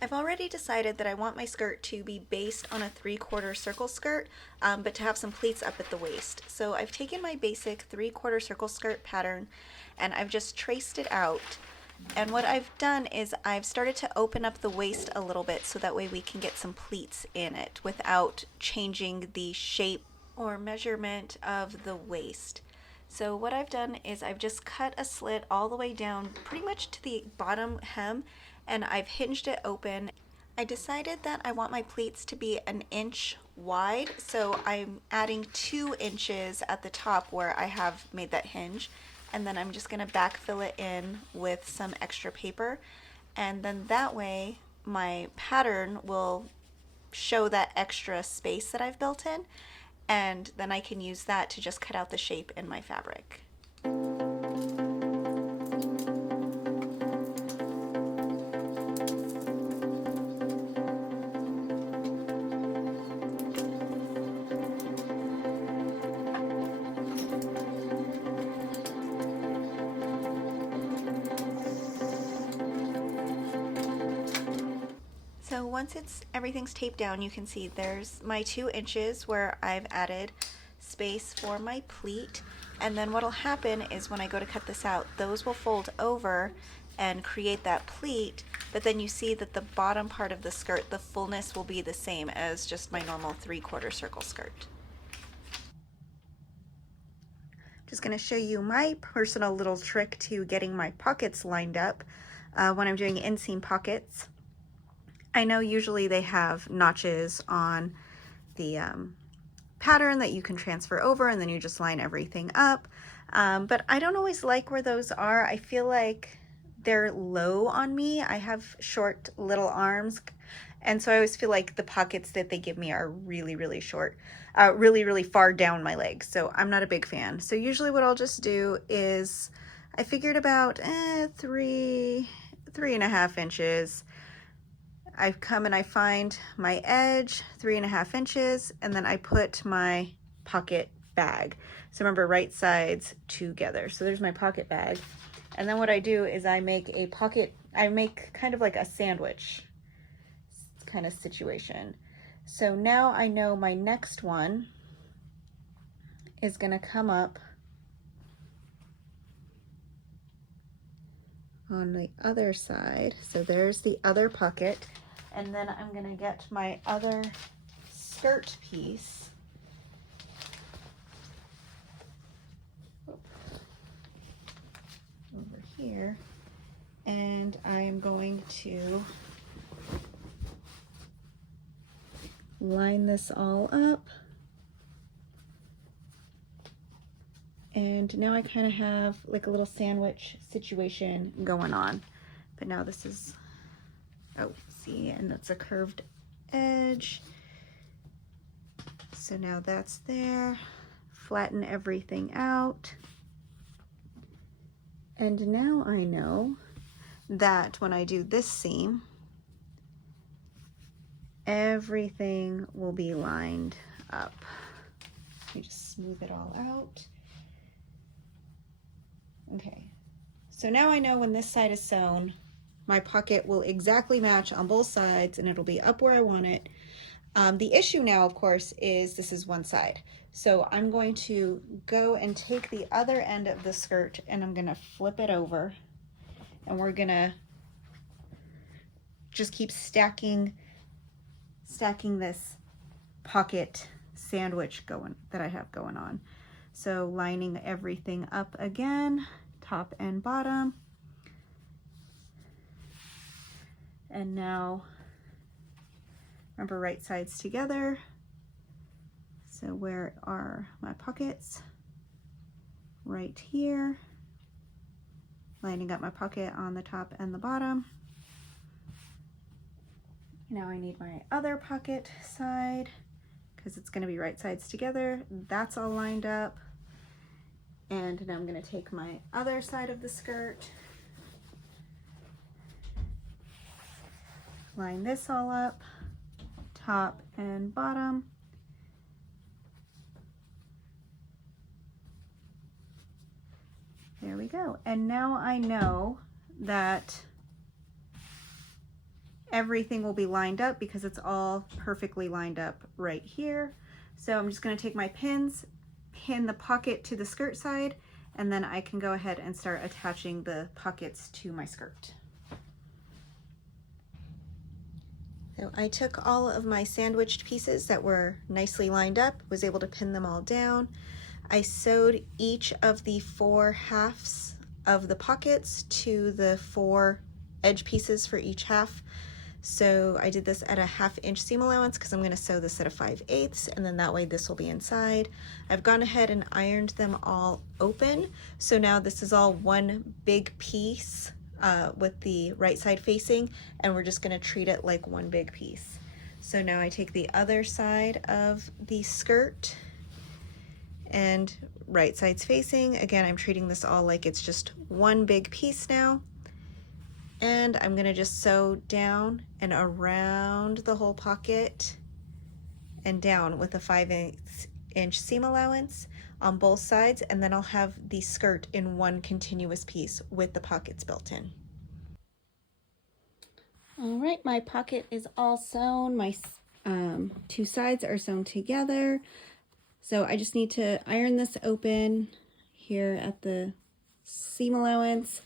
I've already decided that I want my skirt to be based on a 3/4 circle skirt, but to have some pleats up at the waist. So I've taken my basic 3/4 circle skirt pattern and I've just traced it out. And what I've done is I've started to open up the waist a little bit so that way we can get some pleats in it without changing the shape or measurement of the waist. So what I've done is I've just cut a slit all the way down pretty much to the bottom hem, and I've hinged it open. I decided that I want my pleats to be an inch wide, so I'm adding 2 inches at the top where I have made that hinge, and then I'm just going to backfill it in with some extra paper, and then that way my pattern will show that extra space that I've built in, and then I can use that to just cut out the shape in my fabric. So once everything's taped down, you can see there's my 2 inches where I've added space for my pleat. And then what'll happen is when I go to cut this out, those will fold over and create that pleat. But then you see that the bottom part of the skirt, the fullness will be the same as just my normal 3/4 circle skirt. Just going to show you my personal little trick to getting my pockets lined up when I'm doing inseam pockets. I know usually they have notches on the pattern that you can transfer over and then you just line everything up. But I don't always like where those are. I feel like they're low on me. I have short little arms, and so I always feel like the pockets that they give me are really, really short, really far down my legs. So I'm not a big fan. So usually what I'll just do is I figured about 3.5 inches. I come and I find my edge, 3.5 inches, and then I put my pocket bag. So remember, right sides together. So there's my pocket bag. And then what I do is I make a pocket, I make kind of like a sandwich kind of situation. So now I know my next one is gonna come up on the other side. So there's the other pocket. And then I'm gonna get my other skirt piece. Over here. And I'm going to line this all up. And now I kind of have like a little sandwich situation going on. But now this is, oh, see, and that's a curved edge. So now that's there. Flatten everything out. And now I know that when I do this seam, everything will be lined up. Let me just smooth it all out. Okay, so now I know when this side is sewn, my pocket will exactly match on both sides and it'll be up where I want it. The issue now, of course, is this is one side. So I'm going to go and take the other end of the skirt and I'm gonna flip it over, and we're gonna just keep stacking this pocket sandwich that I have going on. So lining everything up again, top and bottom. And now, remember, right sides together. So where are my pockets? Right here. Lining up my pocket on the top and the bottom. Now I need my other pocket side because it's going to be right sides together. That's all lined up. And now I'm going to take my other side of the skirt, line this all up, top and bottom. There we go. And now I know that everything will be lined up because it's all perfectly lined up right here. So I'm just going to take my pins, pin the pocket to the skirt side, and then I can go ahead and start attaching the pockets to my skirt. So I took all of my sandwiched pieces that were nicely lined up, was able to pin them all down. I sewed each of the 4 halves of the pockets to the 4 edge pieces for each half. So I did this at a 1/2 inch seam allowance because I'm going to sew this at a 5/8, and then that way this will be inside. I've gone ahead and ironed them all open. So now this is all one big piece with the right side facing, and we're just going to treat it like one big piece. So now I take the other side of the skirt and right side's facing. Again, I'm treating this all like it's just one big piece now. And I'm gonna just sew down and around the whole pocket and down with a 5/8 inch seam allowance on both sides, and then I'll have the skirt in one continuous piece with the pockets built in. All right, my pocket is all sewn. My 2 sides are sewn together. So I just need to iron this open here at the seam allowance,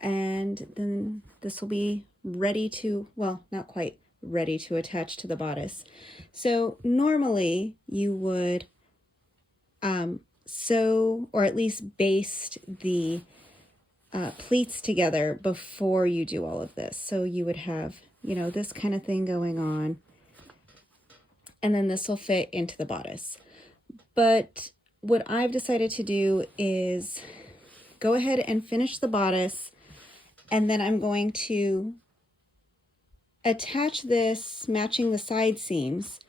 and then this will be ready to, well, not quite ready to attach to the bodice. So normally you would sew or at least baste the pleats together before you do all of this. So you would have, you know, this kind of thing going on, and then this will fit into the bodice. But what I've decided to do is go ahead and finish the bodice, and then I'm going to attach this matching the side seams.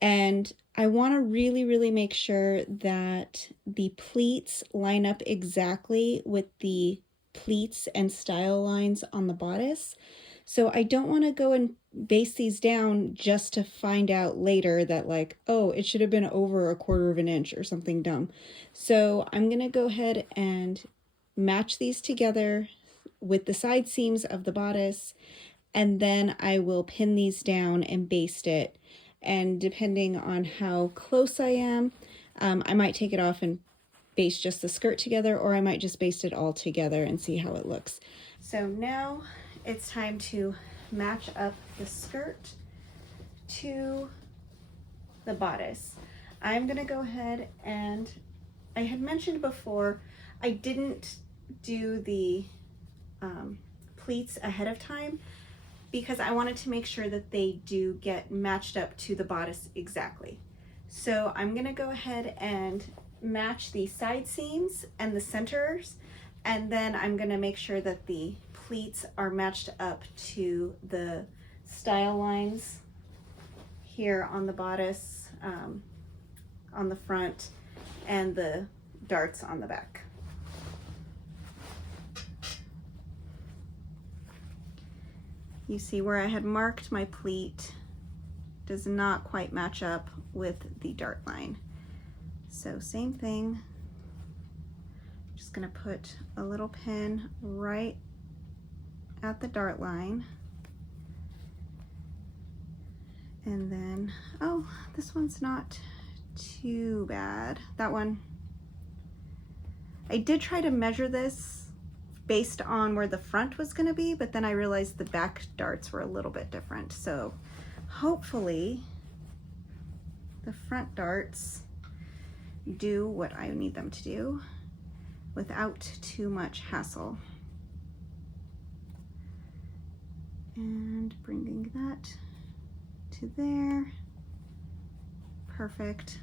And I want to really make sure that the pleats line up exactly with the pleats and style lines on the bodice. So I don't want to go and baste these down just to find out later that, like, oh, it should have been over 1/4 inch or something dumb. So I'm going to go ahead and match these together with the side seams of the bodice, and then I will pin these down and baste it. And depending on how close I am, I might take it off and baste just the skirt together, or I might just baste it all together and see how it looks. So now it's time to match up the skirt to the bodice. I'm gonna go ahead and, I had mentioned before, I didn't do the pleats ahead of time because I wanted to make sure that they do get matched up to the bodice exactly. So I'm gonna go ahead and match the side seams and the centers, and then I'm gonna make sure that the pleats are matched up to the style lines here on the bodice, on the front, and the darts on the back. You see where I had marked my pleat does not quite match up with the dart line. So same thing, just gonna put a little pin right at the dart line. And then, oh, this one's not too bad. That one, I did try to measure this based on where the front was going to be, but then I realized the back darts were a little bit different. So hopefully the front darts do what I need them to do without too much hassle. And bringing that to there. Perfect.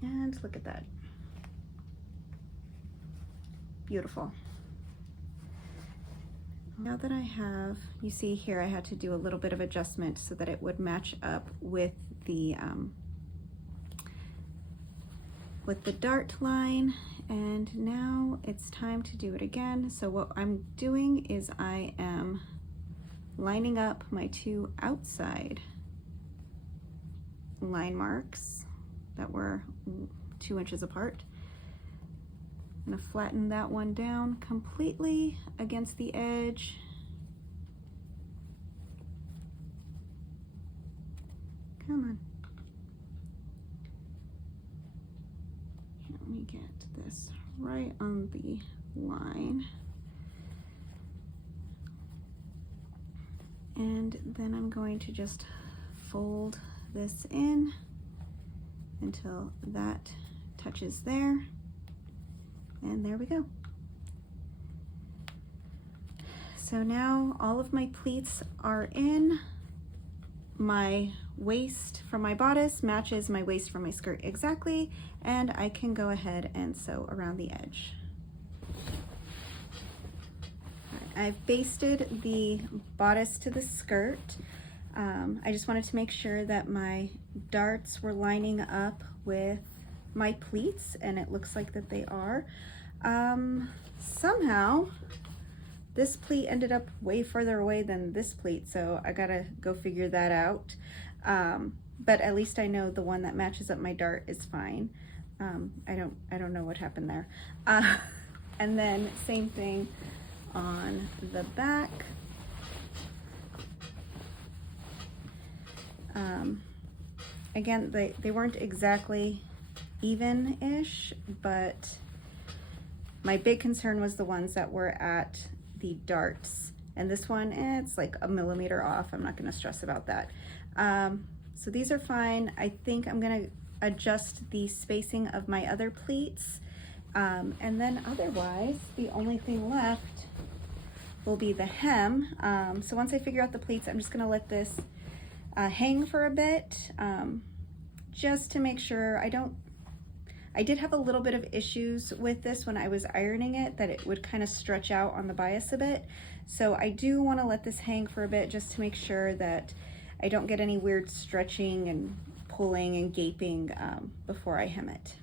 And look at that. Beautiful. Now that I have, you see here I had to do a little bit of adjustment so that it would match up with the dart line, and now it's time to do it again. So what I'm doing is I am lining up my 2 outside line marks that were 2 inches apart. I'm gonna flatten that one down completely against the edge. Come on. Here, let me get this right on the line. And then I'm going to just fold this in until that touches there. And there we go. So now all of my pleats are in. My waist from my bodice matches my waist from my skirt exactly, and I can go ahead and sew around the edge. I've basted the bodice to the skirt. I just wanted to make sure that my darts were lining up with my pleats, and it looks like that they are. Somehow this pleat ended up way further away than this pleat, so I gotta go figure that out. But at least I know the one that matches up my dart is fine. I don't know what happened there. And then same thing on the back. Again, they weren't exactly even-ish, but my big concern was the ones that were at the darts. And this one, it's like a millimeter off. I'm not gonna stress about that. So these are fine. I think I'm gonna adjust the spacing of my other pleats. And then otherwise, the only thing left will be the hem. So once I figure out the pleats, I'm just gonna let this hang for a bit, just to make sure I did have a little bit of issues with this when I was ironing it, that it would kind of stretch out on the bias a bit. So I do want to let this hang for a bit just to make sure that I don't get any weird stretching and pulling and gaping before I hem it.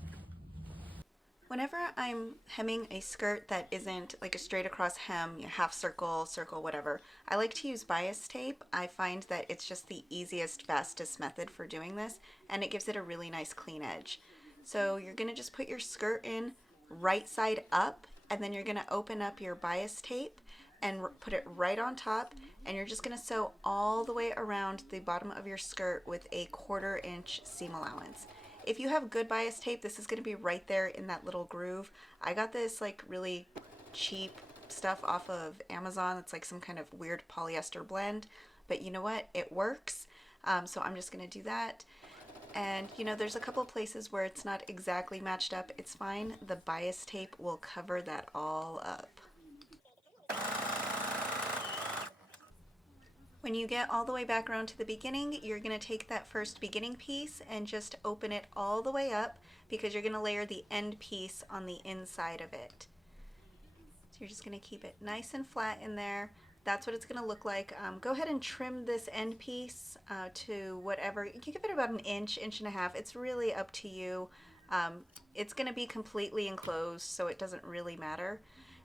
Whenever I'm hemming a skirt that isn't like a straight across hem, half circle, circle, whatever, I like to use bias tape. I find that it's just the easiest, fastest method for doing this, and it gives it a really nice clean edge. So you're gonna just put your skirt in right side up, and then you're gonna open up your bias tape and put it right on top, and you're just gonna sew all the way around the bottom of your skirt with a 1/4 inch seam allowance. If you have good bias tape, this is gonna be right there in that little groove. I got this like really cheap stuff off of Amazon. It's like some kind of weird polyester blend, but you know what? It works. So I'm just gonna do that. And you know, there's a couple of places where it's not exactly matched up. It's fine. The bias tape will cover that all up. When you get all the way back around to the beginning, you're going to take that first beginning piece and just open it all the way up, because you're going to layer the end piece on the inside of it. So you're just going to keep it nice and flat in there. That's what it's going to look like. Go ahead and trim this end piece to whatever. You can give it about an inch, inch and a half. It's really up to you. It's going to be completely enclosed, so it doesn't really matter.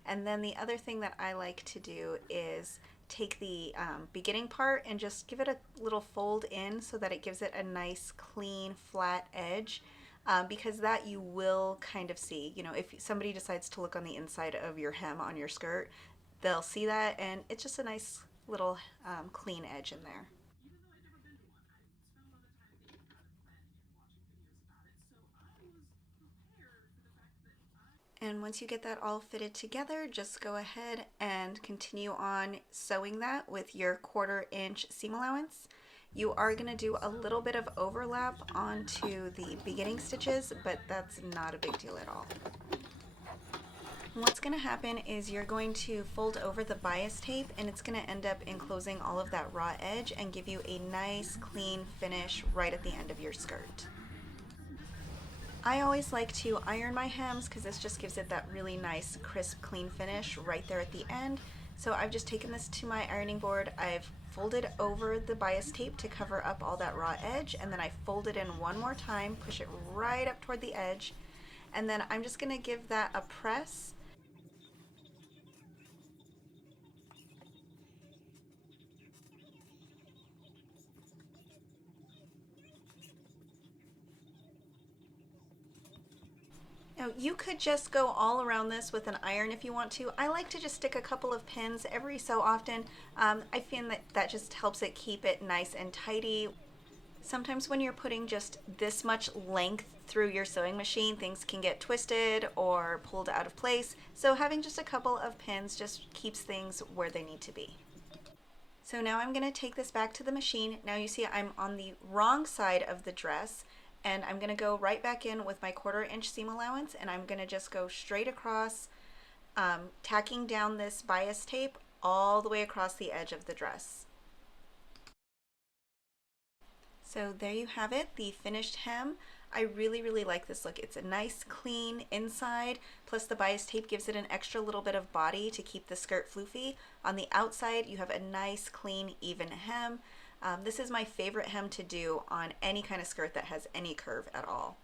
And then the other thing that I like to do is take the beginning part and just give it a little fold in so that it gives it a nice, clean, flat edge. Because that you will kind of see. You know, if somebody decides to look on the inside of your hem on your skirt, they'll see that, and it's just a nice little clean edge in there. And once you get that all fitted together, just go ahead and continue on sewing that with your 1/4 inch seam allowance. You are going to do a little bit of overlap onto the beginning stitches, but that's not a big deal at all. What's going to happen is you're going to fold over the bias tape, and it's going to end up enclosing all of that raw edge and give you a nice clean finish right at the end of your skirt. I always like to iron my hems because this just gives it that really nice, crisp, clean finish right there at the end. So I've just taken this to my ironing board. I've folded over the bias tape to cover up all that raw edge, and then I fold it in one more time, push it right up toward the edge, and then I'm just going to give that a press. Now you could just go all around this with an iron if you want to. I like to just stick a couple of pins every so often. I find that that just helps it keep it nice and tidy. Sometimes when you're putting just this much length through your sewing machine, things can get twisted or pulled out of place. So having just a couple of pins just keeps things where they need to be. So now I'm going to take this back to the machine. Now you see I'm on the wrong side of the dress, and I'm going to go right back in with my 1/4 inch seam allowance, and I'm going to just go straight across, tacking down this bias tape all the way across the edge of the dress. So there you have it, the finished hem. I really, really like this look. It's a nice, clean inside, plus the bias tape gives it an extra little bit of body to keep the skirt floofy. On the outside, you have a nice, clean, even hem. This is my favorite hem to do on any kind of skirt that has any curve at all.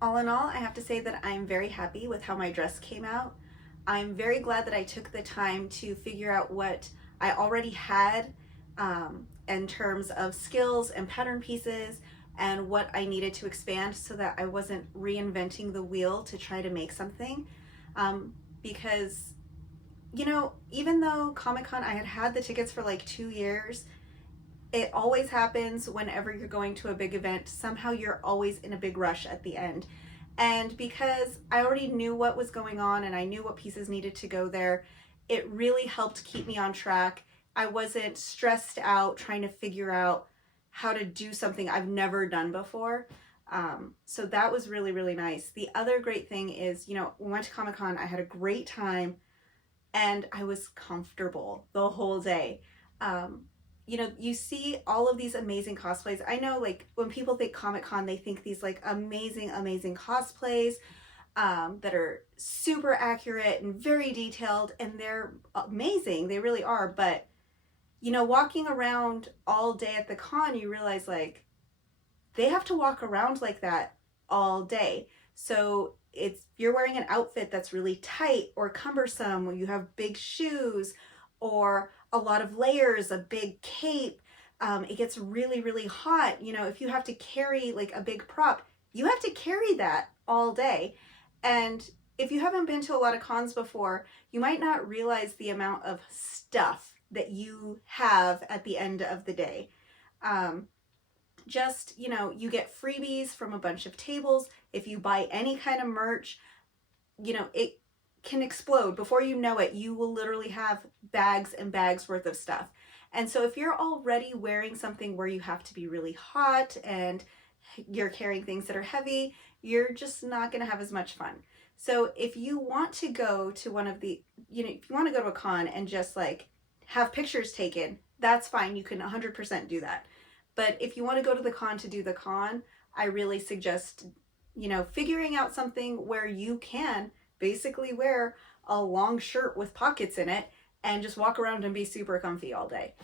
All in all, I have to say that I'm very happy with how my dress came out. I'm very glad that I took the time to figure out what I already had in terms of skills and pattern pieces and what I needed to expand so that I wasn't reinventing the wheel to try to make something. Because, you know, even though Comic-Con, I had had the tickets for like 2 years, it always happens whenever you're going to a big event. Somehow you're always in a big rush at the end. And because I already knew what was going on and I knew what pieces needed to go there, it really helped keep me on track. I wasn't stressed out trying to figure out how to do something I've never done before. So that was really, really nice. The other great thing is, you know, we went to Comic-Con, I had a great time, and I was comfortable the whole day. You know, you see all of these amazing cosplays. I know, like, when people think Comic-Con, they think these like amazing, amazing cosplays that are super accurate and very detailed, and they're amazing. They really are. But, you know, walking around all day at the con, you realize like they have to walk around like that all day. So if you're wearing an outfit that's really tight or cumbersome, or you have big shoes or a lot of layers, a big cape, it gets really, really hot. You know, if you have to carry like a big prop, you have to carry that all day. And if you haven't been to a lot of cons before, you might not realize the amount of stuff that you have at the end of the day. Just, you know, you get freebies from a bunch of tables. If you buy any kind of merch, you know, it can explode. Before you know it, you will literally have bags and bags worth of stuff. And so if you're already wearing something where you have to be really hot and you're carrying things that are heavy, you're just not going to have as much fun. So if you want to go to one of the, you know, if you want to go to a con and just like have pictures taken, that's fine. You can 100% do that. But if you want to go to the con to do the con, I really suggest, you know, figuring out something where you can basically wear a long shirt with pockets in it and just walk around and be super comfy all day.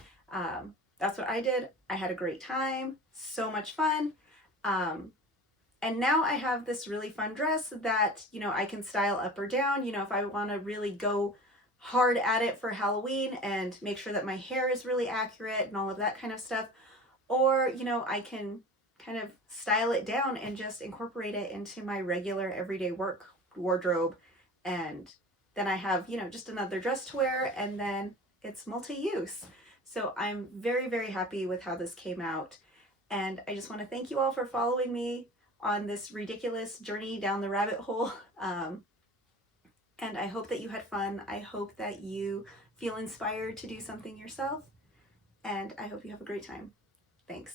That's what I did. I had a great time, so much fun. And now I have this really fun dress that, you know, I can style up or down. You know, if I want to really go hard at it for Halloween and make sure that my hair is really accurate and all of that kind of stuff. Or, you know, I can kind of style it down and just incorporate it into my regular everyday work wardrobe. And then I have, you know, just another dress to wear, and then it's multi-use. So I'm very, very happy with how this came out. And I just want to thank you all for following me on this ridiculous journey down the rabbit hole. And I hope that you had fun. I hope that you feel inspired to do something yourself. And I hope you have a great time. Thanks.